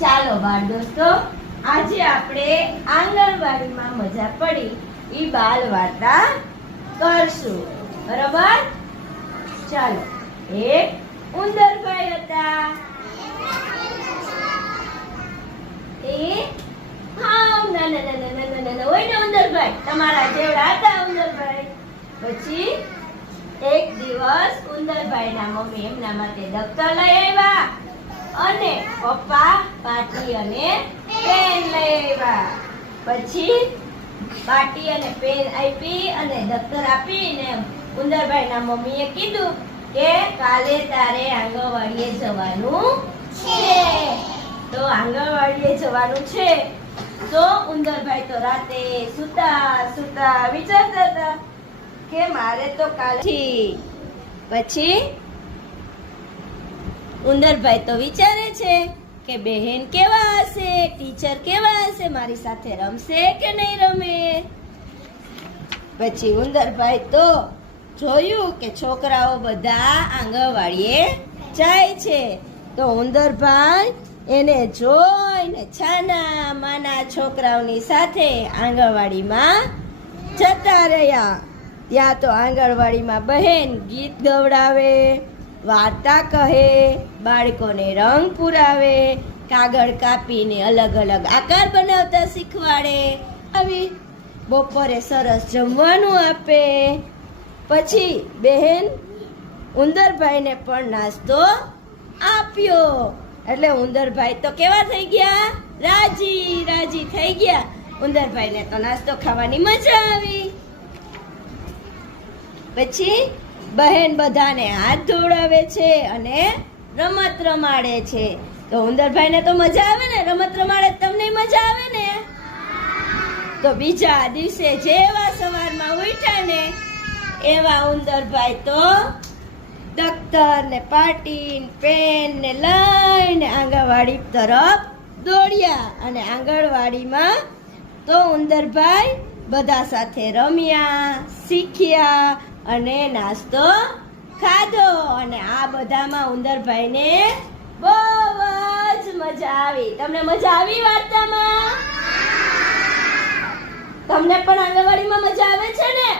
ચાલો બાળ દોસ્તો, આજે આપણે આંગણવાડીમાં મજા પડી ઈ બાલ વાર્તા કરશું. બરોબર? ચાલો. એક ઉંદરભાઈ હતા. એ હાવ નાના હોય ને ઉંદરભાઈ, તમારા જેવડા હતા ઉંદરભાઈ. પછી એક દિવસ ઉંદરભાઈના મમ્મી એમના માટે દફતર લઈ આવ્યા અને પપ્પા પાટી અને પેન લઈ આવ્યા. પછી પાટી અને પેન આપી અને દફતર આપીને ઉંદરભાઈના મમ્મીએ કીધું કે કાલે તારે આંગણવાડીએ જવાનું છે. તો આંગણવાડીએ જવાનું છે તો ઉંદરભાઈ તો રાતે સુતા વિચારતા હતા કે મારે તો કાલથી. પછી ઉંદરભાઈ તો વિચારે છે કે બહેન કેવા હશે, ટીચર કેવા હશે, મારી સાથે રમશે કે નહીં રમે. પછી ઉંદરભાઈ તો જોયું કે છોકરાઓ બધા આંગણવાડીએ જાય છે તો ઉંદરભાઈ એને જોઈને છાના માના છોકરાઓની સાથે આંગણવાડીમાં જતા રહ્યા. ત્યાં તો આંગણવાડીમાં બહેન ગીત ગવડાવે, વાર્તા કહે, બાળકોને રંગ પુરાવે, કાગળ કાપીને અલગ અલગ આકાર બનાવતા શીખવાડે, આવી બપોરે સરસ જમવાનું આપે. પછી બહેન ઉંદરભાઈને પણ નાસ્તો આપ્યો. એટલે ઉંદરભાઈ તો કેવા થઈ ગયા? રાજી થઈ ગયા. ઉંદરભાઈને તો નાસ્તો ખાવાની મજા આવી. પછી બહેન બધાને હાથ ધોવડાવે છે અને રમત રમાડે છે. તો ઉંદરભાઈને તો મજા આવે ને, રમત રમાડે તમને મજા આવે ને. તો બીજા દિવસે જેવા સવારમાં ઉઠ્યા ને એવા ઉંદરભાઈ તો દફતર ને પાટી પેન ને લઈને આંગણવાડી તરફ દોડ્યા. અને આંગણવાડીમાં તો ઉંદરભાઈ બધા સાથે રમ્યા, શીખ્યા અને નાસ્તો ખાધો. અને આ બધામાં ઉંદરભાઈને બહુ જ મજા આવી. તમને મજા આવી વાર્તામાં? તમને પણ આંગણવાડીમાં મજા આવે છે ને?